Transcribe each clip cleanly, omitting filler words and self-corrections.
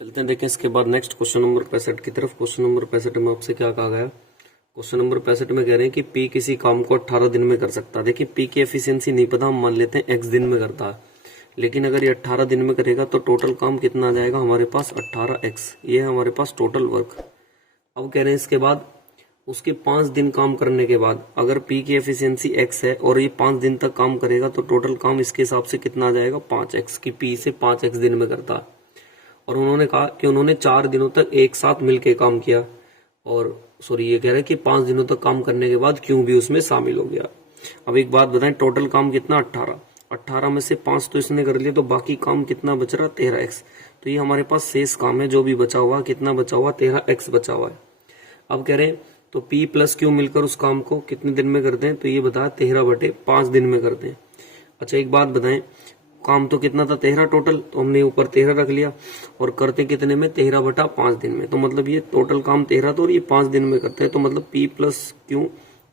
चलते हैं देखें इसके बाद नेक्स्ट क्वेश्चन नंबर 65 की तरफ। क्वेश्चन नंबर 65 में आपसे क्या कहा गया। क्वेश्चन नंबर 65 में कह रहे हैं कि पी किसी काम को 18 दिन में कर सकता है। देखिए पी की एफिशिएंसी नहीं पता, हम मान लेते हैं एक्स दिन में करता है, लेकिन अगर ये 18 दिन में करेगा तो टोटल काम कितना आ जाएगा हमारे पास 18x। ये है हमारे पास टोटल वर्क। अब कह रहे हैं इसके बाद उसके 5 दिन काम करने के बाद अगर पी की एफिशिएंसी x है और ये 5 दिन तक काम करेगा तो टोटल काम इसके हिसाब से कितना आ जाएगा 5x की पी से 5x दिन में करता है। और उन्होंने कहा कि उन्होंने 4 दिनों तक एक साथ मिलकर काम किया, और सॉरी ये कह रहे हैं कि 5 दिनों तक काम करने के बाद क्यों भी उसमें शामिल हो गया। अब एक बात बताएं, टोटल काम कितना 18 में से 5 तो इसने कर लिया, तो बाकी काम कितना बच रहा 13x। तो ये हमारे पास शेष काम है जो भी बचा हुआ, कितना बचा हुआ 13x बचा हुआ है। अब कह रहे हैं तो P प्लस Q मिलकर उस काम को कितने दिन में करते हैं, तो ये बताया 13/5 दिन में करते हैं। अच्छा एक बात बताएं, काम तो कितना था 13 टोटल, तो हमने ऊपर 13 रख लिया और करते कितने में 13/5 दिन में। तो मतलब ये टोटल काम 13 था और ये 5 दिन में करते हैं, तो मतलब P प्लस Q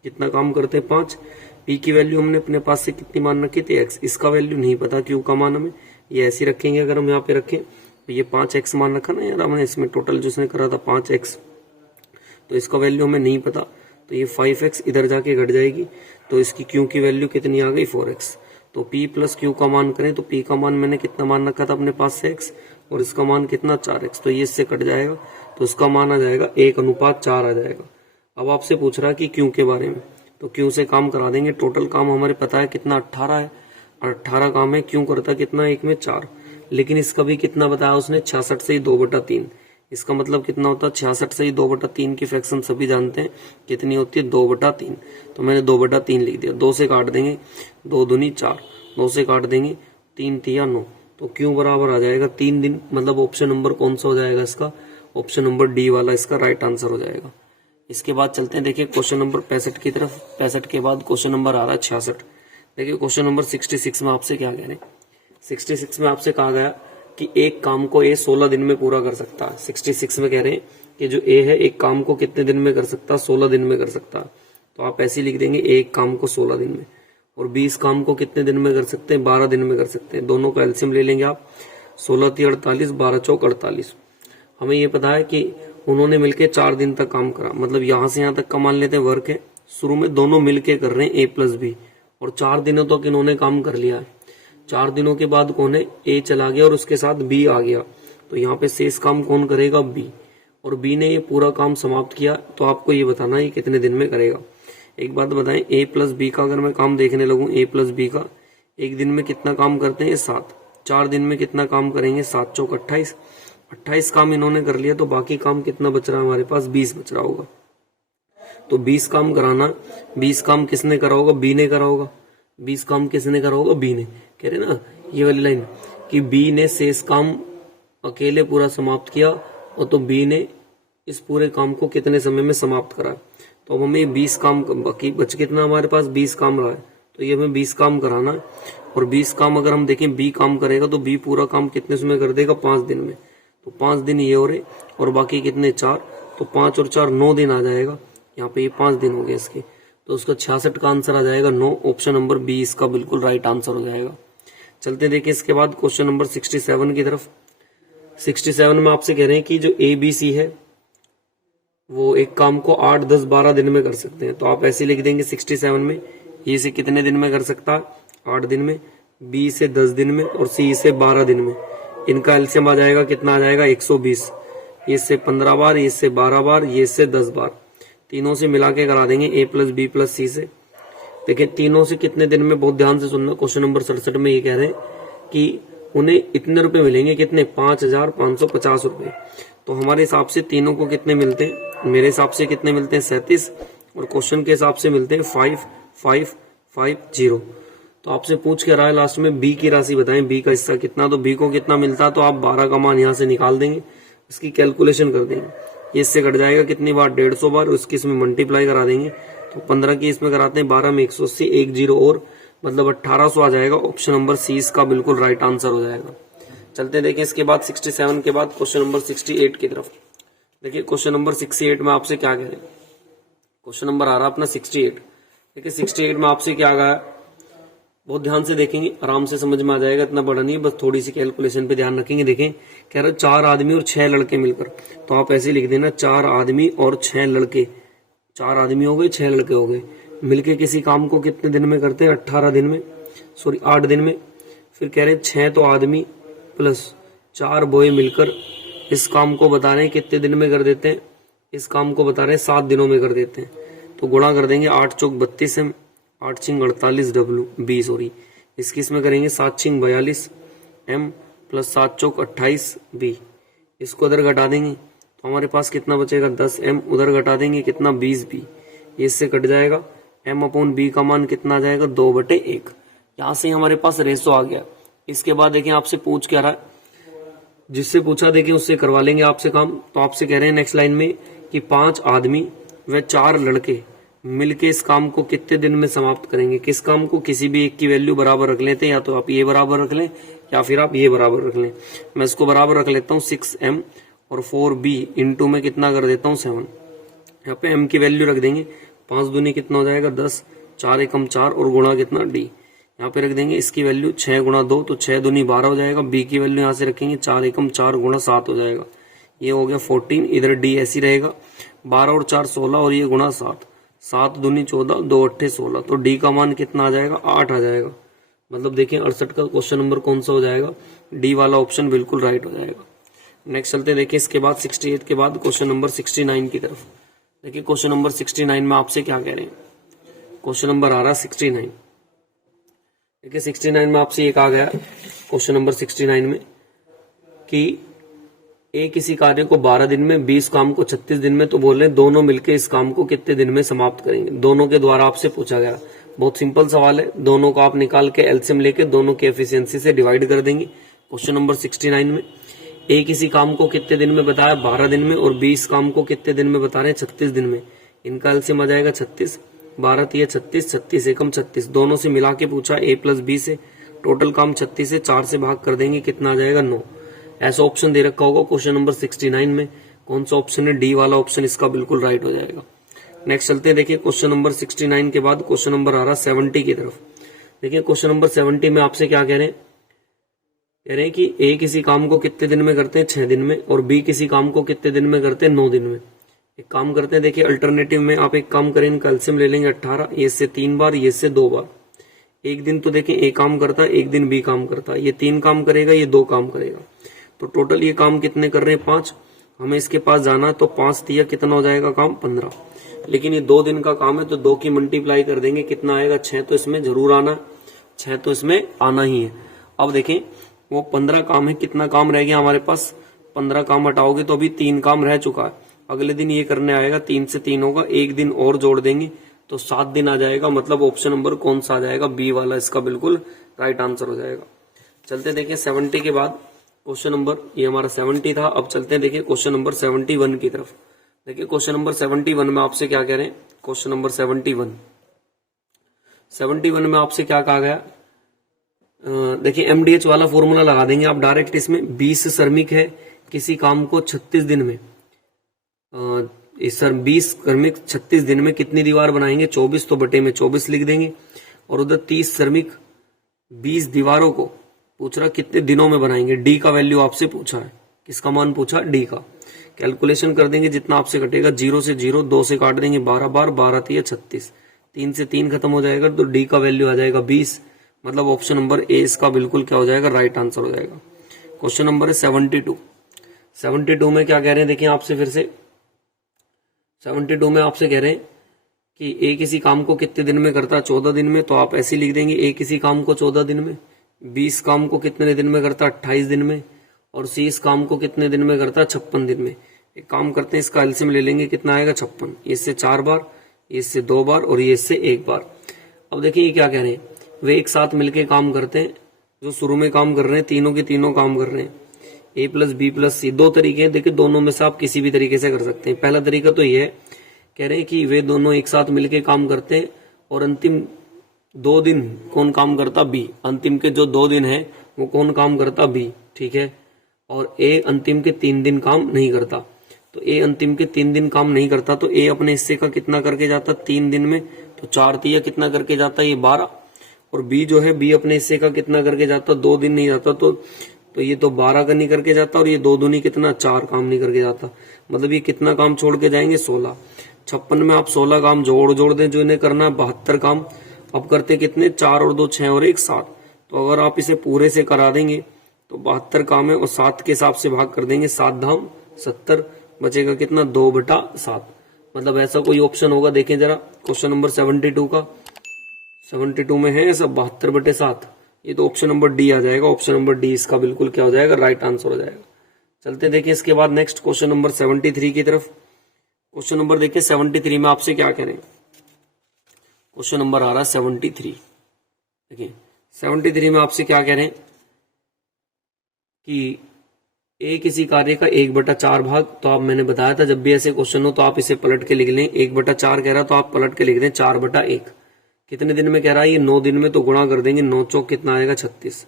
कितना काम करते हैं 5। P की वैल्यू हमने अपने पास से कितनी मान रखी थी x, इसका वैल्यू नहीं पता, Q का मान हमें ये ऐसे रखेंगे। अगर हम यहाँ पे रखें तो ये 5x मान रखा ना यार हमने, इसमें टोटल जो उसने करा था 5x, तो इसका वैल्यू हमें नहीं पता, तो ये 5x इधर जाके घट जाएगी, तो इसकी Q की वैल्यू कितनी आ गई 4x। तो P प्लस Q का मान करें तो P का मान मैंने कितना मान रखा था अपने पास से x, और इसका मान कितना 4x, तो ये इससे कट जाएगा, तो इसका मान आ जाएगा 1:4 आ जाएगा। अब आपसे पूछ रहा है कि Q के बारे में, तो Q से काम करा देंगे। टोटल काम हमारे पता है कितना 18 है, और 18 काम है, Q करता कितना 1 में 4, लेकिन इसका भी कितना बताया उसने 66 से ही 2/3। इसका मतलब कितना होता है 66 से ही 2/3 की फ्रैक्शन सभी जानते हैं कितनी होती है 2/3। तो मैंने 2/3 लिख दिया, 2 से काट देंगे 2 दूनी 4, 2 से काट देंगे 3 तिया 9, तो Q बराबर आ जाएगा 3 दिन। मतलब ऑप्शन नंबर कौन सा हो जाएगा इसका, ऑप्शन नंबर डी वाला इसका राइट आंसर हो जाएगा। इसके बाद चलते हैं देखिए क्वेश्चन नंबर 65 की तरफ। 65 के बाद क्वेश्चन नंबर आ रहा है 66। देखिए क्वेश्चन नंबर 66 में आपसे क्या कह रहे हैं। 66 में आपसे कहा गया कि एक काम को ए 16 दिन में पूरा कर सकता है। 66 में कह रहे हैं कि जो ए है एक काम को कितने दिन में कर सकता है 16 दिन में कर सकता है। तो आप ऐसे लिख देंगे एक काम को 16 दिन में, और 20 काम को कितने दिन में कर सकते हैं 12 दिन में कर सकते हैं। दोनों का एलसीएम ले लेंगे आप, 16 × 48, 12 × 4 = 48। हमें ये पता है कि उन्होंने मिलके 4 दिन तक काम करा, मतलब यहां से यहां तक का मान लेते हैं वर्क है। शुरू में दोनों मिलके कर रहे हैं A प्लस B, और 4 दिनों तक इन्होंने काम कर लिया है। 4 दिनों के बाद कौन है A चला गया और उसके साथ B आ गया, तो यहाँ पे शेष काम कौन करेगा B, और B ने ये पूरा काम समाप्त किया। तो आपको ये बताना है कितने दिन में करेगा। एक बात बताएं, A प्लस B का अगर मैं काम देखने लगूं, A प्लस B का एक दिन में कितना काम करते हैं 7, 4 दिन में कितना काम करेंगे 7 × 4 = 28। 28 काम इन्होंने कर लिया, तो बाकी काम कितना बच रहा है हमारे पास 20 बच रहा होगा। तो 20 काम कराना, 20 काम किसने करा होगा B ने करा होगा। 20 काम किसने करा होगा B ने, कह रहे ना ये वाली लाइन कि B ने शेष काम अकेले पूरा समाप्त किया, और तो B ने इस पूरे काम को कितने समय में समाप्त करा। तो अब हमें 20 काम बाकी बच कितना हमारे पास 20 काम रहा है, तो ये हमें 20 काम कराना है। और 20 काम अगर हम देखें B काम करेगा तो B पूरा काम कितने समय कर देगा 5 दिन में, तो 5 दिन ये हो रहे, और बाकी कितने 4, तो 5 और 4 9 दिन आ जाएगा। यहाँ पे ये 5 दिन हो गए इसके, तो उसका 66 का आंसर आ जाएगा 9। ऑप्शन नंबर बी इसका बिल्कुल राइट आंसर हो जाएगा। चलते देखिए इसके बाद क्वेश्चन नंबर 67 की तरफ। 67 में आपसे कह रहे हैं कि जो ABC है वो एक काम को 8, 10, 12 दिन में कर सकते हैं। तो आप ऐसे लिख देंगे 67 में ए से कितने दिन में कर सकता है 8 दिन में, B से 10 दिन में, और C से 12 दिन में। इनका एलसीएम आ जाएगा कितना आ जाएगा 120। ये से 15 बार, ये से 12 बार, ये से 10 बार, तीनों से मिला के करा देंगे A plus B plus C से। देखिए तीनों से कितने दिन में, बहुत ध्यान से सुनना। क्वेश्चन नंबर 67 में ये कह रहे हैं कि उन्हें इतने रुपए मिलेंगे, कितने 5550 रुपए। तो हमारे हिसाब से तीनों को कितने मिलते हैं, मेरे हिसाब से कितने मिलते हैं 37, और क्वेश्चन के हिसाब से मिलते हैं 5550। तो आपसे पूछ के रहा है लास्ट में B की राशि बताएं, B का हिस्सा कितना। तो B को कितना मिलता है, तो आप 12 का मान यहाँ से निकाल देंगे, इसकी कैलकुलेशन कर देंगे, ये इससे कट जाएगा कितनी बार 150 बार, उसकी इसमें मल्टीप्लाई करा देंगे। तो 15 की इसमें कराते हैं 12 में 180, 1 0 और मतलब 1800 आ जाएगा। ऑप्शन नंबर सी इसका बिल्कुल राइट आंसर हो जाएगा। चलते देखें इसके बाद 67 के बाद क्वेश्चन नंबर 68 की तरफ। देखिए क्वेश्चन नंबर 68 में आपसे क्या कह रहे हैं, क्वेश्चन नंबर आ रहा है अपना 68। देखिए 68 में आपसे क्या कहा, बहुत ध्यान से देखेंगे, आराम से समझ में आ जाएगा, इतना बड़ा नहीं है, बस थोड़ी सी कैलकुलेशन पे ध्यान रखेंगे। देखें कह रहे 4 आदमी और 6 लड़के मिलकर, तो आप ऐसे लिख देना 4 आदमी और 6 लड़के, 4 आदमी हो गए 6 लड़के हो गए, मिलके किसी काम को कितने दिन में करते हैं, 18 दिन में, सॉरी 8 दिन में। फिर कह रहे 6 तो आदमी प्लस 4 बॉय मिलकर इस काम को बता रहे हैं कितने दिन में कर देते हैं, इस काम को बता रहे हैं 7 दिनों में कर देते हैं। तो गुणा कर देंगे, 8 चौक 32 एम, 8 छिंग 48 डब्ल्यू बी, सॉरी इसकी इसमें करेंगे 7 छिंग 42 एम प्लस 7 चौक 28 बी। इसको उधर घटा देंगे तो हमारे पास कितना बचेगा, 10 एम, उधर घटा देंगे कितना, 20 बी, ये इससे कट जाएगा। एम अपॉन बी का मान कितना आ जाएगा, 2/1। यहाँ से हमारे पास रेशो आ गया। इसके बाद देखें आपसे पूछ क्या रहा है, जिससे पूछा देखें उससे करवा लेंगे आपसे काम। तो आपसे कह रहे हैं नेक्स्ट लाइन में कि 5 आदमी व 4 लड़के मिलके इस काम को कितने दिन में समाप्त करेंगे। किस काम को, किसी भी एक की वैल्यू बराबर रख लेते हैं, या तो आप ये बराबर रख लें या फिर आप ये बराबर रख लें। मैं इसको बराबर रख लेता हूँ 6m और 4b इंटू में कितना कर देता हूँ 7। यहाँ पे m की वैल्यू रख देंगे, 5 दूनी कितना हो जाएगा 10, 4 एकम 4 और गुणा कितना d। यहाँ पे रख देंगे इसकी वैल्यू 6 गुणा 2, तो 6 दूनी 12 हो जाएगा। b की वैल्यू यहाँ से रखेंगे 4 एकम 4 गुणा 7 हो जाएगा, ये हो गया 14। इधर d ऐसी रहेगा, 12 और 4 16 और ये गुणा 7, 7 दूनी 14, 2 अट्ठे 16, तो d का मान कितना आ जाएगा, 8 आ जाएगा। मतलब देखिए 68 का क्वेश्चन नंबर कौन सा हो जाएगा, डी वाला ऑप्शन बिल्कुल राइट हो जाएगा। नेक्स्ट चलते देखिए, इसके बाद 68 के बाद क्वेश्चन नंबर 69 की तरफ। देखिए क्वेश्चन नंबर 69 में आपसे क्या कह रहे हैं, क्वेश्चन नंबर आ रहा है 69। देखिए 69 में आपसे ये कहा गया क्वेश्चन नंबर 69 में कि ए किसी कार्य को 12 दिन में, 20 काम को 36 दिन में, तो बोल रहे हैं दोनों मिलकर इस काम को कितने दिन में समाप्त करेंगे। दोनों के द्वारा आपसे पूछा गया, बहुत सिंपल सवाल है। दोनों को आप निकाल के एलसीएम लेके दोनों की एफिशिएंसी से डिवाइड कर देंगे। क्वेश्चन नंबर 69 में ए किसी काम को कितने दिन में बताया, 12 दिन में, और 20 काम को कितने दिन में बता रहे हैं, 36 दिन में। इनका एलसीएम आ जाएगा 36, 12 तिया 36, 36 एकम 36, दोनों से मिला के पूछा ए प्लस बी से। टोटल काम 36 से 4 से भाग कर देंगे, कितना आ जाएगा 9। ऐसा ऑप्शन दे रखा होगा क्वेश्चन नंबर 69 में। कौन सा ऑप्शन है, डी वाला ऑप्शन इसका बिल्कुल राइट हो जाएगा। नेक्स्ट चलते हैं, देखिए क्वेश्चन नंबर 69 के बाद क्वेश्चन नंबर आ रहा 70 की तरफ। देखिए क्वेश्चन नंबर 70 में आपसे क्या कह रहे हैं, कह रहे हैं कि ए किसी काम को कितने दिन में करते हैं, 6 दिन में, और बी किसी काम को कितने दिन में करते हैं, 9 दिन में। एक काम करते हैं, देखिए अल्टरनेटिव में आप एक काम करें, इनका एलसीएम ले लेंगे 18, ये से 3 बार, ये से 2 बार। एक दिन तो देखिए ए काम करता है, एक दिन बी काम करता है, ये 3 काम करेगा, ये 2 काम करेगा, तो टोटल ये काम कितने कर रहे हैं, 5। हमें इसके पास जाना है, तो 5 तिया कितना हो जाएगा काम, 15। लेकिन ये 2 दिन का काम है, तो 2 की मल्टीप्लाई कर देंगे, कितना आएगा 6। तो इसमें जरूर आना है, 6 तो इसमें आना ही है। अब देखें वो 15 काम है, कितना काम रह गया हमारे पास, 15 काम हटाओगे तो अभी 3 काम रह चुका है। अगले दिन ये करने आएगा, 3 से 3 होगा, एक दिन और जोड़ देंगे तो 7 दिन आ जाएगा। मतलब ऑप्शन नंबर कौन सा आ जाएगा, बी वाला इसका बिल्कुल राइट आंसर हो जाएगा। चलते देखिए 70 के बाद क्वेश्चन नंबर, ये हमारा 70 था। अब चलते हैं देखिए क्वेश्चन नंबर 71 की तरफ। देखिए क्वेश्चन नंबर 71 में आपसे क्या कह रहे हैं, क्वेश्चन नंबर 71 में आपसे क्या कहा गया, देखिए एमडीएच वाला फॉर्मूला लगा देंगे आप डायरेक्ट इसमें। 20 श्रमिक है, किसी काम को 36 दिन में, सर 20 श्रमिक 36 दिन में कितनी दीवार बनाएंगे, 24, तो बटे में 24 लिख देंगे। और उधर 30 श्रमिक 20 दीवारों को पूछ रहा कितने दिनों में बनाएंगे। डी का वैल्यू आपसे पूछा है, किसका मान पूछा, डी का। कैलकुलेशन कर देंगे, जितना आपसे कटेगा 0 से 0, 2 से काट देंगे 12 बार, 12 तिया 36, 3 से 3 खत्म हो जाएगा, तो डी का वैल्यू आ जाएगा 20। मतलब ऑप्शन नंबर ए इसका बिल्कुल क्या हो जाएगा, राइट आंसर हो जाएगा। क्वेश्चन नंबर है 72 में क्या कह रहे हैं, देखिए आपसे फिर से 72 में आपसे कह रहे हैं कि ए किसी काम को कितने दिन में करता है, 14 दिन में। तो आप ऐसे लिख देंगे, ए किसी काम को 14 दिन में, 20 काम को कितने दिन में करता है, 28 दिन में, और सी इस काम को कितने दिन में करता है, 56 दिन में। एक काम करते हैं, इसका एलसीएम ले लेंगे, कितना आएगा 56। इससे 4 बार, इससे 2 बार, और ये इससे 1 बार। अब देखिए ये क्या कह रहे हैं, वे एक साथ मिलके काम करते हैं, जो शुरू में काम कर रहे हैं, तीनों के तीनों काम कर रहे हैं। ए प्लस बी प्लस सी, 2 तरीके हैं, देखिए दोनों में से आप किसी भी तरीके से कर सकते हैं। पहला तरीका तो ये है, कह रहे हैं कि वे दोनों एक साथ मिलके काम करते हैं, और अंतिम 2 दिन कौन काम करता, बी। अंतिम के जो 2 दिन है वो कौन काम करता, बी, ठीक है। और ए अंतिम के 3 दिन काम नहीं करता, तो ए अंतिम के 3 दिन काम नहीं करता, तो ए अपने हिस्से का कितना करके जाता, 3 दिन में, तो 4 तिया कितना करके जाता है, ये 12। और बी जो है, बी अपने हिस्से का कितना करके जाता, 2 दिन नहीं जाता, तो ये तो 12 का नहीं करके जाता, और ये 2 दूनी कितना, 4 काम नहीं करके जाता। मतलब ये कितना काम छोड़ के जाएंगे, 16। 56 में आप 16 काम जोड़ दें, जो इन्हें करना है 72 काम। अब करते कितने, 4 और 2 6 और 1 7। तो अगर आप इसे पूरे से करा देंगे तो 72 काम है, और 7 के हिसाब से भाग कर देंगे, 7 धाम 70, बचेगा कितना, 2/7। मतलब ऐसा कोई ऑप्शन होगा, देखें जरा क्वेश्चन नंबर 72 का, 72 में है सब 72/7। ये तो ऑप्शन नंबर डी आ जाएगा, ऑप्शन नंबर डी इसका बिल्कुल क्या हो जाएगा, राइट आंसर हो जाएगा। चलते देखिए इसके बाद नेक्स्ट क्वेश्चन नंबर 73 की तरफ। क्वेश्चन नंबर देखिए 73 में आपसे क्या कह रहे हैं, क्वेश्चन नंबर आ रहा है 73। देखिए 73 में आपसे क्या कह रहे हैं कि ए किसी कार्य का 1/4 भाग, तो आप, मैंने बताया था जब भी ऐसे क्वेश्चन हो तो आप इसे पलट के लिख लें। 1/4 कह रहा तो आप पलट के लिख दें 4/1। कितने दिन में कह रहा है, ये 9 दिन में, तो गुणा कर देंगे, 9 चौक कितना आएगा, 36।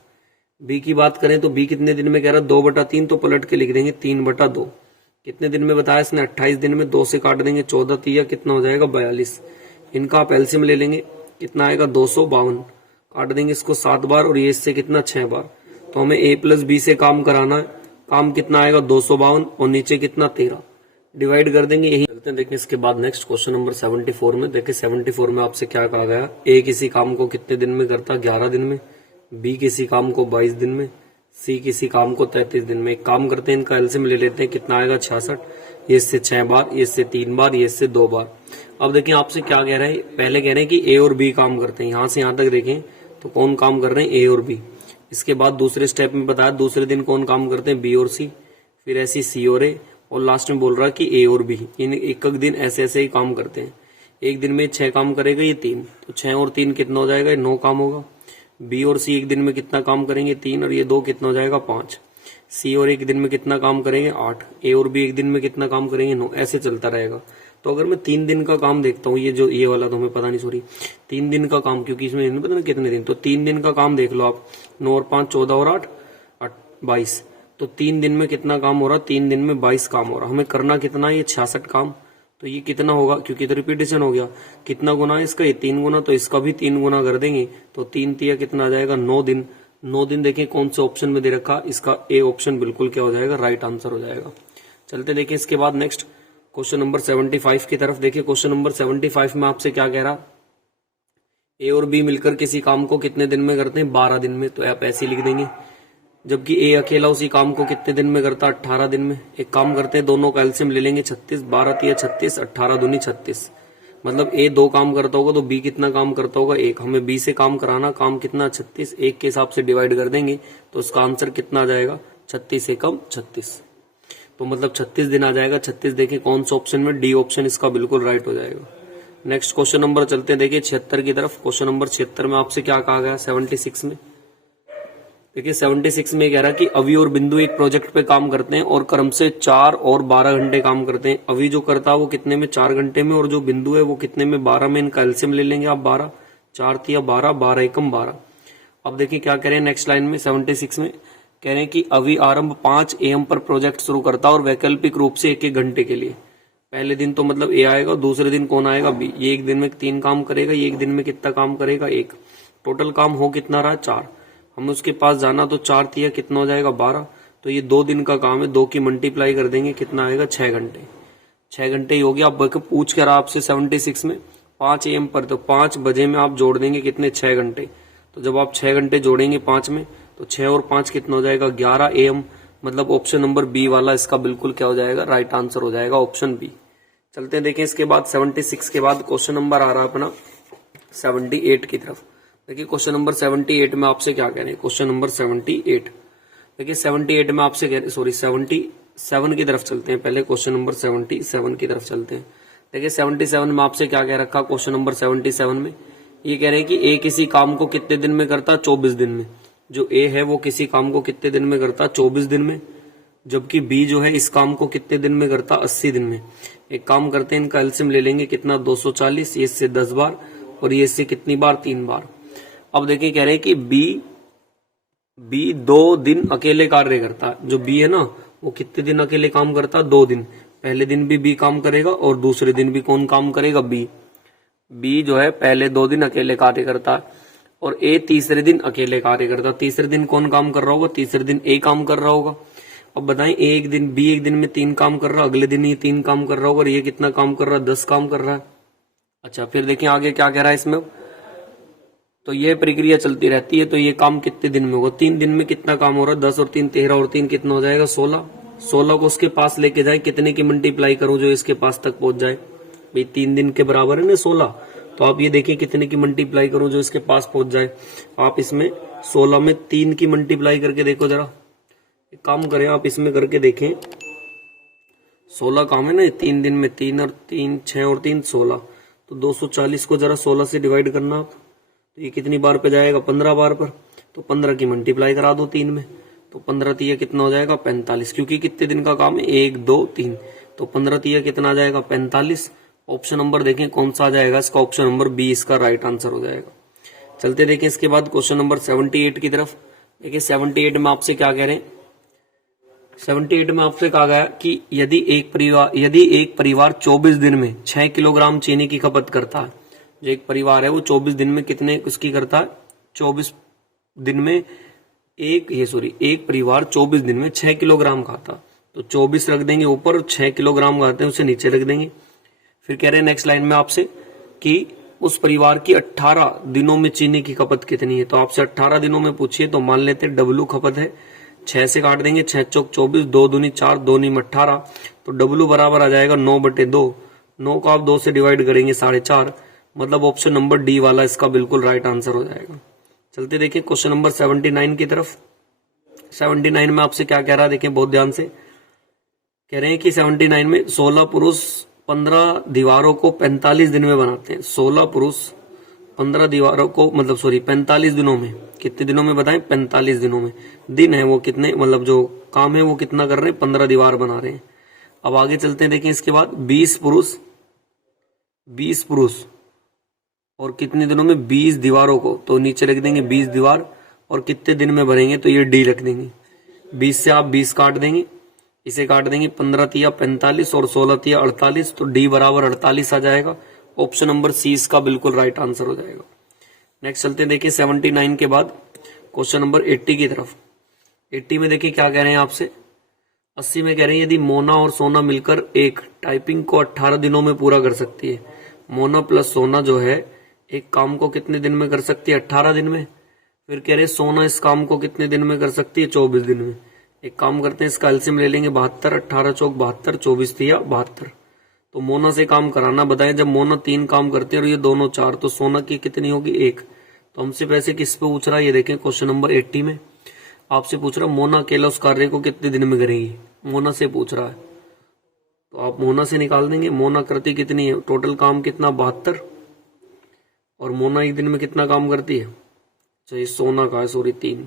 बी की बात करें तो बी कितने दिन में कह रहा है, 2/3, तो पलट के लिख देंगे 3/2। कितने दिन में बताया इसने, 28 दिन में, 2 से काट देंगे, 14 तिया कितना हो जाएगा, 42। इनका आप एलसीएम ले लेंगे, कितना आएगा, 252। काट देंगे इसको 7 बार, और ये इससे कितना, 6 बार। तो हमें ए प्लस बी से काम कराना है, काम कितना आएगा, 252, और नीचे कितना, 13। डिवाइड कर देंगे, यही चलते हैं। देखिए इसके बाद नेक्स्ट क्वेश्चन नंबर 74 में, देखिए 74 में आपसे क्या कहा गया, ए किसी काम को कितने दिन में करता, 11 दिन में, बी किसी काम को 22 दिन में, सी किसी काम को 33 दिन में। एक काम करते हैं, इनका एलसीएम ले लेते हैं, कितना आएगा, 66। ये इससे 6 बार, ये इससे 3 बार, ये इससे 2 बार। अब देखिए आपसे क्या कह रहे हैं, पहले कह रहे हैं कि ए और बी काम करते हैं, यहां से यहां तक देखें तो कौन काम कर रहे हैं, ए और बी। इसके बाद दूसरे स्टेप में बताया, दूसरे दिन कौन काम करते हैं, बी और सी, फिर ऐसी सी और ए, और लास्ट में बोल रहा है कि ए और बी। इन एक दिन ऐसे ऐसे ही काम करते हैं। एक दिन में 6 काम करेगा, ये 3, तो 6 और 3 कितना हो जाएगा, 9 काम होगा। बी और सी एक दिन में कितना काम करेंगे, 3, और ये 2 कितना हो जाएगा, 5। सी और एक दिन में कितना काम करेंगे, 8। ए और बी एक दिन में कितना काम करेंगे, 9। ऐसे चलता रहेगा। तो अगर मैं 3 दिन का काम देखता हूँ, ये वाला तो हमें पता नहीं, सॉरी 3 दिन का काम, क्योंकि इसमें नहीं पता ना कितने दिन, तो 3 दिन का काम देख लो आप, 9 और 5 14 और 8 22। तो 3 दिन में कितना काम हो रहा, 3 दिन में 22 काम हो रहा। हमें करना कितना, ये 66 काम। तो ये कितना होगा, क्योंकि तो रिपीटेशन हो गया, कितना गुना है इसका, ये 3 गुना, तो इसका भी 3 गुना कर देंगे, तो 3 तिया कितना आ जाएगा, 9 दिन। 9 दिन देखें कौन से ऑप्शन में दे रखा, इसका ए ऑप्शन बिल्कुल क्या हो जाएगा, राइट आंसर हो जाएगा। चलते देखिए इसके बाद नेक्स्ट क्वेश्चन नंबर 75 की तरफ। देखिए क्वेश्चन नंबर 75 में आपसे क्या कह रहा, ए और बी मिलकर किसी काम को कितने दिन में करते हैं, 12 दिन में। तो आप ऐसे लिख देंगे, जबकि ए अकेला उसी काम को कितने दिन में करता, 18 दिन में। एक काम करते हैं, दोनों का एलसीएम ले लेंगे, 36, 12 तिया 36, 18 दूनी 36। मतलब ए 2 काम करता होगा तो बी कितना काम करता होगा, 1। हमें बी से काम कराना, काम कितना, 36, 1 के हिसाब से डिवाइड कर देंगे, तो उसका आंसर कितना आ जाएगा, 36 से कम 36। तो मतलब 36 दिन आ जाएगा। 36 देखिए कौन सा ऑप्शन में, डी ऑप्शन इसका बिल्कुल राइट हो जाएगा। नेक्स्ट क्वेश्चन नंबर चलते हैं, देखिए 76 की तरफ। क्वेश्चन नंबर 76 में आपसे क्या कहा गया, 76 में देखिए 76 में कह रहा है कि अवि और बिंदु एक प्रोजेक्ट पे काम करते हैं और क्रम से 4 और 12 घंटे काम करते हैं। अवि जो करता है वो कितने में, 4 घंटे में, और जो बिंदु है वो कितने में, 12 में। इनका एलसीएम ले लेंगे आप, 12, 4 तिया 12, 12 एकम 12। अब देखिए क्या कह रहे हैं नेक्स्ट लाइन में, 76 में कह रहे हैं कि अवि आरंभ 5 AM पर प्रोजेक्ट शुरू करता है और वैकल्पिक रूप से 1-1 घंटे के लिए। पहले दिन तो मतलब ए आएगा, दूसरे दिन कौन आएगा, बी। ये एक दिन में 3 काम करेगा, ये एक दिन में कितना काम करेगा, 1। टोटल काम हो कितना रहा, 4। हमें उसके पास जाना, तो 4 तिया कितना हो जाएगा, 12। तो ये 2 दिन का काम है, 2 की मल्टीप्लाई कर देंगे, कितना आएगा, 6 घंटे। 6 घंटे ही हो गया। अब पूछ कर आपसे 76 में 5 AM पर, तो 5 बजे में आप जोड़ देंगे कितने, 6 घंटे। तो जब आप 6 घंटे जोड़ेंगे 5 में, तो 6 और 5 कितना हो जाएगा, 11 AM। मतलब ऑप्शन नंबर बी वाला इसका बिल्कुल क्या हो जाएगा, राइट आंसर हो जाएगा, ऑप्शन बी। चलते हैं देखें इसके बाद 76 के बाद क्वेश्चन नंबर आ रहा है अपना 78 की तरफ। देखिए क्वेश्चन नंबर 78 में आपसे क्या कह रहे हैं, क्वेश्चन नंबर 78। देखिए 78 में आपसे कह रहे, सॉरी 77 की तरफ चलते हैं पहले, क्वेश्चन नंबर 77 की तरफ चलते हैं। देखिए 77 में आपसे क्या कह रखा, क्वेश्चन नंबर 77 में ये कह रहे हैं कि ए किसी काम को कितने दिन में करता, 24 दिन में। जो ए है वो किसी काम को कितने दिन में करता, 24 दिन में। जबकि बी जो है इस काम को कितने दिन में करता, 80 दिन में। एक काम करते हैं, इनका एलसीएम ले लेंगे, कितना, 240। ये इससे 10 बार, और ये इससे कितनी बार, 3 बार। अब देखिए कह रहे हैं कि बी 2 दिन अकेले कार्य करता। जो बी है ना, वो कितने दिन अकेले काम करता, 2 दिन। पहले दिन भी बी काम करेगा और दूसरे दिन भी कौन काम करेगा, बी जो है पहले 2 दिन अकेले कार्य करता है। और ए तीसरे दिन अकेले कार्य करता। तीसरे दिन कौन काम कर रहा होगा? तीसरे दिन ए काम कर रहा होगा। अब बताएं, ए एक दिन, बी एक दिन में 3 काम कर रहा है, अगले दिन ये 3 काम कर रहा होगा, और ये कितना काम कर रहा है? 10 काम कर रहा है। अच्छा, फिर देखें आगे क्या कह रहा है इसमें। तो ये प्रक्रिया चलती रहती है। तो ये काम कितने दिन में होगा? 3 दिन में कितना काम हो रहा है? 10 और 3 13, और 3 कितना हो जाएगा? 16। 16 को उसके पास लेके जाए, कितने की मल्टीप्लाई करूं जो इसके पास तक पहुंच जाए? भाई 3 दिन के बराबर है ना 16, तो आप ये देखिए कितने की मल्टीप्लाई करूं जो इसके पास पहुंच जाए। आप इसमें 16 में 3 की मल्टीप्लाई करके देखो जरा, एक काम करें आप इसमें करके देखें। 16 काम है ना, 3 दिन में 3 और 3 6 और 3 16, तो 240 को जरा 16 से डिवाइड करना आप, तो ये कितनी बार पे जाएगा? 15 बार पर। तो 15 की मल्टीप्लाई करा दो 3 में, तो 15 तिया कितना हो जाएगा? 45, क्योंकि कितने दिन का काम है? 1 2 3, तो 15 तिया कितना आ जाएगा? 45। ऑप्शन नंबर देखें कौन सा आ जाएगा इसका? ऑप्शन नंबर बी इसका राइट आंसर हो जाएगा। चलते देखें इसके बाद क्वेश्चन नंबर 78 की तरफ। देखिए 78 में आपसे क्या कह रहे हैं? 78 में आपसे कहा गया कि यदि एक परिवार 24 दिन में 6 किलोग्राम चीनी की खपत करता है। जो एक परिवार है वो 24 दिन में कितने उसकी करता है? 24 दिन में एक परिवार 24 दिन में 6 किलोग्राम खाता, तो 24 रख देंगे ऊपर और 6 किलोग्राम खाते हैं उसे नीचे रख देंगे। फिर कह रहे हैं नेक्स्ट लाइन में आपसे कि उस परिवार की 18 दिनों में चीनी की खपत कितनी है। तो आपसे 18 दिनों में पूछिए, तो मान लेते हैं डब्लू खपत है, 6 से काट देंगे, 6 चौक 24, 2 दूनी 4, 2 नीम 18, तो डब्लू बराबर आ जाएगा 9/2। 9 को आप 2 से डिवाइड करेंगे 4.5, मतलब ऑप्शन नंबर डी वाला इसका बिल्कुल राइट आंसर हो जाएगा। चलते देखिए क्वेश्चन नंबर 79 की तरफ। 79 में आपसे क्या कह रहा है, देखें बहुत ध्यान से। कह रहे हैं कि 79 में 16 पुरुष 15 दीवारों को 45 दिन में बनाते हैं। 16 पुरुष 15 दीवारों को 45 दिनों में, कितने दिनों में बताएं? 45 दिनों में। दिन है वो कितने, मतलब जो काम है वो कितना कर रहे हैं? 15 दीवार बना रहे हैं। अब आगे चलते हैं, देखें इसके बाद 20 पुरुष और कितने दिनों में? 20 दीवारों को, तो नीचे रख देंगे 20 दीवार, और कितने दिन में भरेंगे? तो ये डी रख देंगे। 20 से आप 20 काट देंगे, इसे काट देंगे, 15 तिया 45 और 16 तिया 48, तो डी बराबर 48 आ जाएगा। ऑप्शन नंबर सी इसका बिल्कुल राइट आंसर हो जाएगा। नेक्स्ट चलते हैं, देखिए 79 के बाद क्वेश्चन नंबर 80 की तरफ। 80 में देखिए क्या कह रहे हैं आपसे। 80 में कह रहे हैं यदि मोना और सोना मिलकर एक टाइपिंग को 18 दिनों में पूरा कर सकती है। मोना प्लस सोना जो है एक काम को कितने दिन में कर सकती है? 18 दिन में। फिर कह रहे हैं सोना इस काम को कितने दिन में कर सकती है? 24 दिन में। एक काम करते हैं, इसका एलसीएम ले लेंगे 72, 18 चौक 72, 24 तिया 72, तो मोना से काम कराना। बताएं जब मोना 3 काम करती है और ये दोनों 4, तो सोना की कितनी होगी? 1। तो हमसे पैसे किस पे पूछ रहा है? ये देखें क्वेश्चन नंबर 80 में आपसे पूछ रहा है मोना अकेला उस कार्य को कितने दिन में करेगी। मोना से पूछ रहा है, तो आप मोना से निकाल देंगे। मोना करती कितनी है? टोटल काम कितना? 72, और मोना एक दिन में कितना काम करती है? चाहिए सोना का है, सॉरी 3,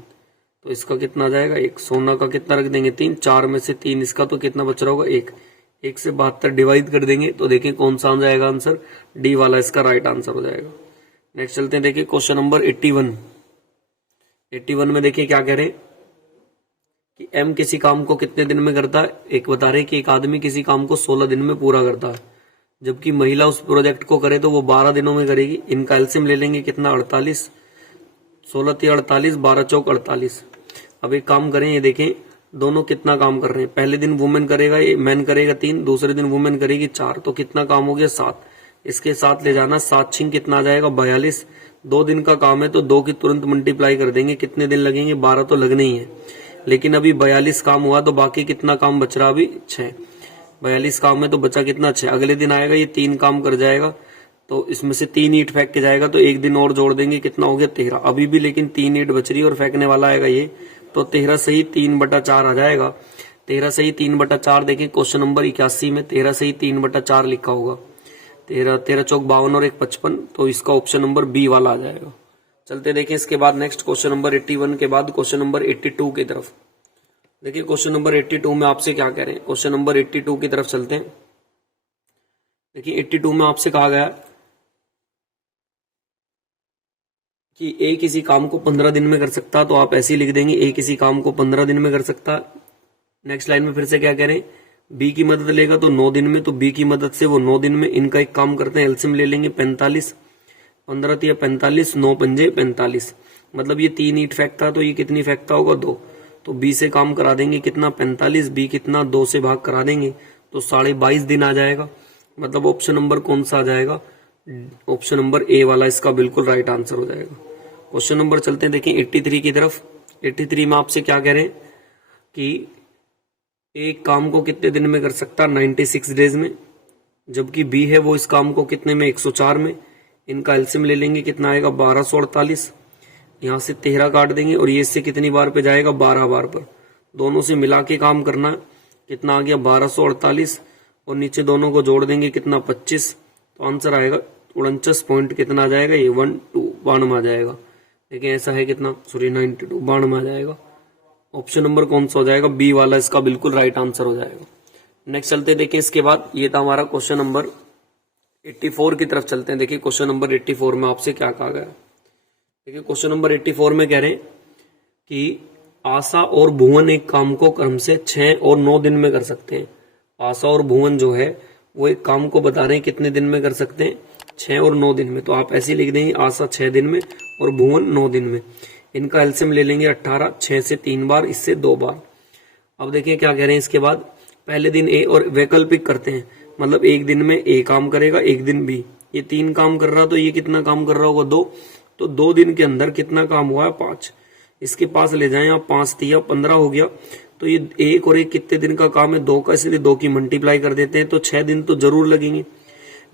तो इसका कितना आ जाएगा? 1। सोना का कितना रख देंगे? 3, 4 में से 3 इसका, तो कितना बच रहा होगा? 1। 1 से 72 डिवाइड कर देंगे, तो देखें कौन सा आ जाएगा आंसर? डी वाला इसका राइट आंसर हो जाएगा। नेक्स्ट चलते हैं, देखिए क्वेश्चन नंबर 81। 81 में देखिए क्या कह रहे हैं कि एम किसी काम को कितने दिन में करता है। एक बता रहे कि एक आदमी किसी काम को 16 दिन में पूरा करता है, जबकि महिला उस प्रोजेक्ट को करे तो वो 12 दिनों में करेगी। इनका एलसीएम ले लेंगे, कितना? 48, 16 तिया 48, 12 चौक 48। अब एक काम करें, ये देखें दोनों कितना काम कर रहे हैं। पहले दिन वुमेन करेगा, ये मैन करेगा 3, दूसरे दिन वुमेन करेगी 4, तो कितना काम हो गया? 7। इसके साथ ले जाना, 7 छिंग कितना आ जाएगा? 42। 2 दिन का काम है तो 2 की तुरंत मल्टीप्लाई कर देंगे, कितने दिन लगेंगे? 12 तो लगने ही है, लेकिन अभी 42 काम हुआ तो बाकी कितना काम बच रहा? अभी 6। 42 काम है तो बचा कितना? 6। अगले दिन आएगा ये 3 काम कर जाएगा, तो इसमें से 3 ईंट फेंक के जाएगा, तो एक दिन और जोड़ देंगे, कितना हो गया? 13। अभी भी लेकिन 3 ईंट बच रही है और फेंकने वाला आएगा ये, तो 13 सही 3/4 आ जाएगा। 13 सही 3/4 देखें क्वेश्चन नंबर 81 में 13 सही 3/4 लिखा होगा। 13 चौक 52 और 1 55, तो इसका ऑप्शन नंबर बी वाला आ जाएगा। चलते देखें इसके बाद नेक्स्ट क्वेश्चन नंबर 81 के बाद क्वेश्चन नंबर 82 की तरफ। देखिए क्वेश्चन नंबर 82 में आपसे क्या कह रहे हैं। क्वेश्चन नंबर 82 की तरफ चलते हैं। देखिए 82 में आपसे कहा गया कि ए किसी काम को 15 दिन में कर सकता, तो आप ऐसे ही लिख देंगे ए किसी काम को 15 दिन में कर सकता। नेक्स्ट लाइन में फिर से क्या कह रहे हैं, बी की मदद लेगा तो 9 दिन में, तो बी की मदद से वो 9 दिन में। इनका एक काम करते हैं, एलसीएम ले लेंगे 45, 15 तिया 45, 9 पंजे 45, मतलब ये 3 ईट फेंकता तो ये कितनी फेंकता होगा 2। तो बी से काम करा देंगे कितना 45, बी कितना 2 से भाग करा देंगे तो 22.5 दिन आ जाएगा। मतलब ऑप्शन नंबर कौन सा आ जाएगा, ऑप्शन नंबर ए वाला इसका बिल्कुल राइट आंसर हो जाएगा। क्वेश्चन नंबर चलते हैं देखिए 83 की तरफ। 83 में आपसे क्या कह रहे हैं कि एक काम को कितने दिन में कर सकता है 96 डेज में, जबकि बी है वो इस काम को कितने में 104 में। इनका एलसीएम ले लेंगे कितना आएगा 1248, यहाँ से 13 काट देंगे और ये इससे कितनी बार पे जाएगा 12 बार पर। दोनों से मिला के काम करना है, कितना आ गया 1248 और नीचे दोनों को जोड़ देंगे कितना 25, तो आंसर आएगा 49 पॉइंट कितना आ जाएगा ये 92 आ जाएगा। लेकिन ऐसा है कितना 92 92 आ जाएगा। ऑप्शन नंबर कौन सा हो जाएगा, बी वाला इसका बिल्कुल राइट आंसर हो जाएगा। नेक्स्ट चलते देखिए इसके बाद, ये था हमारा क्वेश्चन नंबर 84 की तरफ चलते हैं। देखिए क्वेश्चन नंबर 84 में आपसे क्या कहा गया। देखिए क्वेश्चन नंबर 84 में कह रहे हैं कि आशा और भुवन एक काम को क्रम से 6 और 9 दिन में कर सकते हैं। आशा और भुवन जो है वो एक काम को बता रहे हैं कितने दिन में कर सकते हैं 6 और 9 दिन में। तो आप ऐसे लिख देंगे आशा 6 दिन में और भुवन 9 दिन में। इनका एलसीएम ले लेंगे 18, 6 से 3 बार, इससे 2 बार। अब देखिए क्या कह रहे हैं इसके बाद, पहले दिन ए और वैकल्पिक करते हैं, मतलब एक दिन में ए काम करेगा एक दिन बी। ये 3 काम कर रहा तो ये कितना काम कर रहा होगा 2, तो 2 दिन के अंदर कितना काम हुआ है 5। इसके पास ले जाएं आप 5 तिया 15 हो गया। तो ये एक और एक कितने दिन का काम है 2 का, इसलिए 2 की मल्टीप्लाई कर देते हैं तो 6 दिन तो जरूर लगेंगे।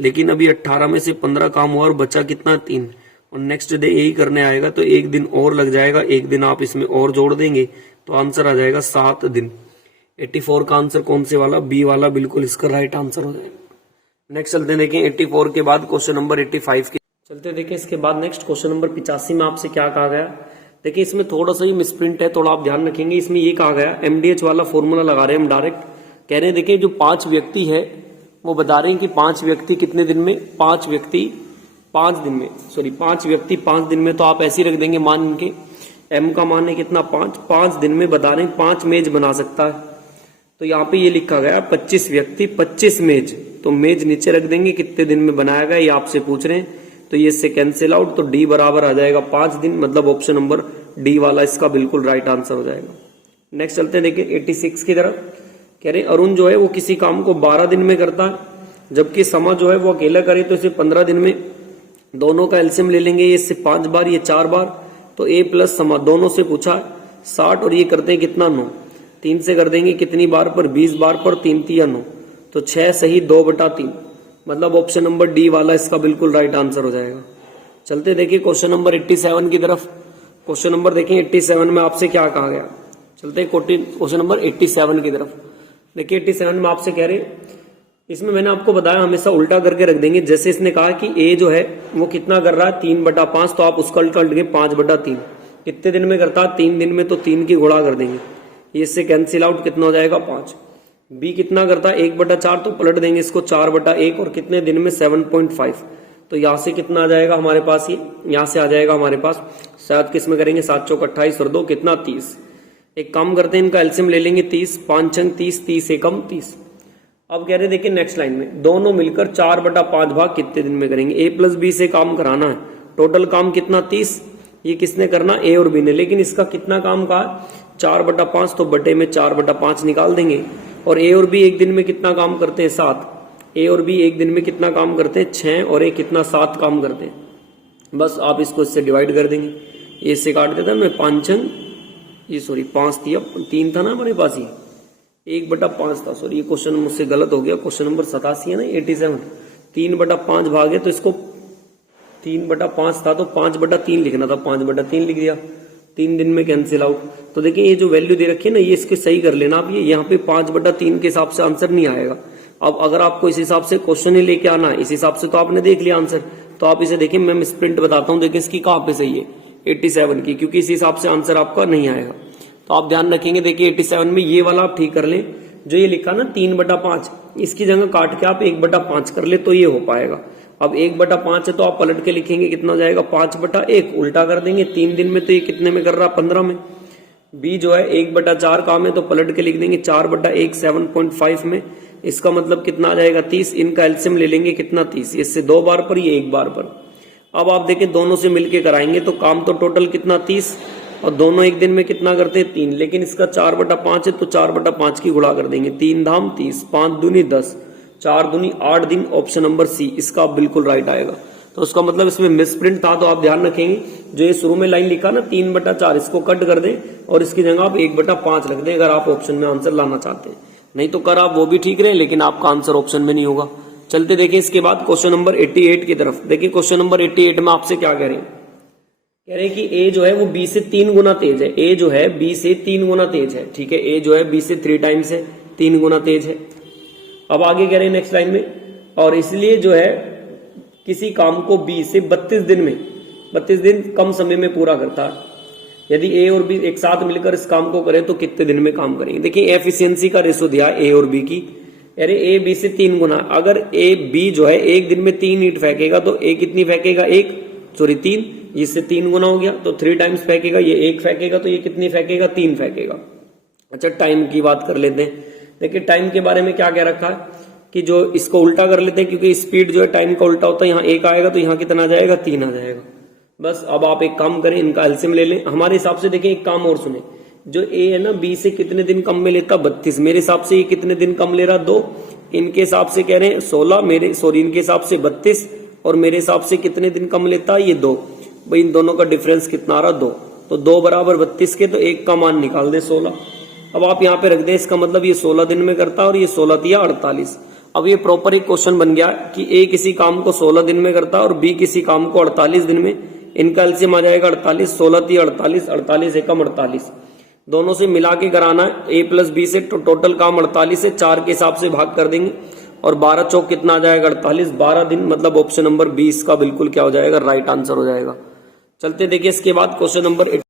लेकिन अभी 18 में से 15 काम हुआ और बचा कितना 3, और नेक्स्ट डे यही करने आएगा तो एक दिन और लग जाएगा, एक दिन आप इसमें और जोड़ देंगे तो आंसर आ जाएगा 7 दिन। 84 का आंसर कौन से वाला, बी वाला बिल्कुल इसका राइट आंसर हो जाएगा। नेक्स्ट चलते हैं देखिए 84 के बाद क्वेश्चन नंबर 85 की चलते देखिए इसके बाद नेक्स्ट क्वेश्चन नंबर 85 में आपसे क्या कहा गया। देखिए इसमें थोड़ा सा ही मिसप्रिंट है, थोड़ा आप ध्यान रखेंगे। इसमें ये कहा गया एमडीएच वाला फॉर्मूला लगा रहे हैं हम डायरेक्ट, कह रहे हैं देखिए जो 5 व्यक्ति है वो बता रहे हैं कि 5 व्यक्ति कितने दिन में, 5 व्यक्ति 5 दिन में, सॉरी 5 व्यक्ति 5 दिन में। तो आप ऐसे ही रख देंगे मान इनके, एम का मान है कितना 5 दिन में बता रहे हैं 5 मेज बना सकता है। तो यहाँ पे ये लिखा गया 25 व्यक्ति 25 मेज, तो मेज नीचे रख देंगे कितने दिन में बनाया गया ये आपसे पूछ रहे हैं। तो ये इससे कैंसिल आउट, तो डी बराबर आ जाएगा 5 दिन, मतलब ऑप्शन नंबर डी वाला इसका बिल्कुल राइट आंसर हो जाएगा। नेक्स्ट चलते हैं देखिए 86 की तरफ। कह रहे अरुण जो है वो किसी काम को 12 दिन में करता है, जबकि समा जो है वो अकेला करे तो इसे 15 दिन में। दोनों का एलसीएम ले लेंगे, ये इससे 5 बार ये 4 बार, तो ए प्लस समा दोनों से पूछा 60 और ये करते हैं कितना 9, 3 से कर देंगे कितनी बार पर 20 बार पर, 3 तिया 9, तो 6 सही 2/3, मतलब ऑप्शन नंबर डी वाला इसका बिल्कुल राइट आंसर हो जाएगा। चलते देखिए क्वेश्चन नंबर 87 की तरफ। क्वेश्चन नंबर देखिए 87 में आपसे क्या कहा गया। चलते क्वेश्चन नंबर 87 की तरफ। देखिए 87 में आपसे कह रहे, इसमें मैंने आपको बताया हमेशा उल्टा करके रख देंगे। जैसे इसने कहा कि ए जो है वो कितना कर रहा है 3/5, तो आप उसका उल्टा लेंगे 5/3। कितने दिन में करता है 3 दिन में, तो 3 की गुणा कर देंगे, ये इससे कैंसिल आउट कितना हो जाएगा 5। बी कितना करता है 1/4, तो पलट देंगे इसको 4/1 और कितने दिन में 7.5। तो यहाँ से कितना आ जाएगा हमारे पास, ये यहाँ से आ जाएगा हमारे पास, शायद किस में करेंगे 7 चौक 28 और 2 कितना 30। एक काम करते हैं इनका एलसीएम ले लेंगे 30, 5 छंग 30, 30 एकम 30। अब कह रहे देखिए नेक्स्ट लाइन में दोनों मिलकर 4/5 भाग कितने दिन में करेंगे। ए प्लस बी से काम कराना है, टोटल काम कितना 30, ये किसने करना ए और बी ने, लेकिन इसका कितना काम कहा 4/5, तो बटे में 4/5 निकाल देंगे। और ए और बी एक दिन में कितना काम करते हैं 7, ए और बी एक दिन में कितना काम करते हैं 6 और ए कितना 7 काम करते हैं। बस आप इसको इससे डिवाइड कर देंगे, ए से काट देता मैं 5 छंग, ये सॉरी 5 थी, अब 3 था ना हमारे पास, ये 1/5 था, सॉरी ये क्वेश्चन मुझसे गलत हो गया। क्वेश्चन नंबर 87 है ना 87, 3/5 भागे तो इसको 3/5 था तो 5/3 लिखना था, 5/3 लिख दिया, 3 दिन में कैंसिल आउट। तो देखिए ये जो वैल्यू दे रखी है ना, ये इसके सही कर लेना आप, ये यहाँ पे 5/3 के हिसाब से आंसर नहीं आएगा। अब अगर आपको इस हिसाब से क्वेश्चन ही लेके आना है, इस हिसाब से तो आपने देख लिया आंसर, तो आप इसे देखिए मैं स्प्रिंट बताता हूँ, देखिए इसकी कहाँ पे सही है 87 की, क्योंकि इस हिसाब से आंसर आपका नहीं आएगा। तो आप ध्यान रखेंगे, देखिए 87 में ये वाला आप ठीक कर लें, जो ये लिखा ना 3/5, इसकी जगह काट के आप 1/5 कर ले तो ये हो पाएगा। अब 1/5 है तो आप पलट के लिखेंगे कितना हो जाएगा 5/1, उल्टा कर देंगे 3 दिन में, तो ये कितने में कर रहा 15 में। बी जो है 1/4 काम है तो पलट के लिख देंगे 4/1 7.5 में, इसका मतलब कितना आ जाएगा 30। इनका एलसीएम ले लेंगे कितना 30, इससे 2 बार पर, ये 1 बार पर। अब आप देखें दोनों से मिलके कराएंगे तो काम तो टोटल कितना 30, और दोनों एक दिन में कितना करते हैं 3, लेकिन इसका 4/5 है तो 4/5 की गुणा कर देंगे, 3 धाम 30, 5 दूनी 10, 4 दूनी 8 दिन, ऑप्शन नंबर सी इसका बिल्कुल राइट आएगा। तो उसका मतलब इसमें मिसप्रिंट था, तो आप ध्यान रखेंगे जो ये शुरू में लाइन लिखा ना 3/4 इसको कट कर दें और इसकी जगह आप 1/5 रख दें अगर आप ऑप्शन में आंसर लाना चाहते हैं, नहीं तो कर आप वो भी ठीक रहे लेकिन आपका आंसर ऑप्शन में नहीं होगा। चलते देखिए इसके बाद क्वेश्चन नंबर 88 की तरफ। देखिए क्वेश्चन नंबर 88 में आपसे क्या कह रहे हैं, कह रहे हैं कि ए जो है वो बी से 3 गुना तेज है, ए जो है बी से 3 गुना तेज है, ठीक है, ए जो है बी से 3 टाइम्स है, 3 गुना तेज है। अब आगे कह रहे हैं नेक्स्ट लाइन में, और इसलिए जो है किसी काम को बी से 32 दिन में 32 दिन कम समय में पूरा करता है। यदि ए और बी एक साथ मिलकर इस काम को करें तो कितने दिन में काम करेंगे। देखिए एफिशिएंसी का रेशो दिया ए और बी की, अरे ए बी से 3 गुना, अगर ए बी जो है एक दिन में 3 ईंट फेंकेगा तो ए कितनी फेंकेगा 3, इससे 3 गुना हो गया तो 3 टाइम्स फेंकेगा, ये 1 फेंकेगा तो ये कितनी फेंकेगा 3 फेंकेगा। अच्छा टाइम की बात कर लेते हैं। देखिए टाइम के बारे में क्या कह रखा है कि जो इसको उल्टा कर लेते हैं, क्योंकि स्पीड जो है टाइम का उल्टा होता है, यहाँ 1 आएगा तो यहाँ कितना आ जाएगा 3 आ जाएगा। बस अब आप एक काम करें, इनका एलसीएम ले लें। हमारे हिसाब से देखिए एक काम और सुने, जो ए है ना बी से कितने दिन कम में लेता 32, मेरे हिसाब से ये कितने दिन कम ले रहा 2, इनके हिसाब से कह रहे हैं 16, इनके हिसाब से 32 और मेरे हिसाब से कितने दिन कम लेता है ये 2। भाई इन दोनों का डिफरेंस कितना आ रहा 2, तो 2 बराबर 32 के, तो 1 का मान निकाल दे 16। अब आप यहाँ पे रख दें, इसका मतलब ये 16 दिन में करता है और ये 16 दिया 48। अब ये प्रॉपर एक क्वेश्चन बन गया कि ए किसी काम को 16 दिन में करता है और बी किसी काम को 48 दिन में। इनका एलसीएम आ जाएगा 48, 16 दिया 48, 48 एकम 48। दोनों से मिला के कराना है ए प्लस बी से, तो टोटल काम 48 है, 4 के हिसाब से भाग कर देंगे और 12 चौक कितना आ जाएगा 48, 12 दिन, मतलब ऑप्शन नंबर 20 का बिल्कुल क्या हो जाएगा राइट आंसर हो जाएगा। चलते देखिए इसके बाद क्वेश्चन नंबर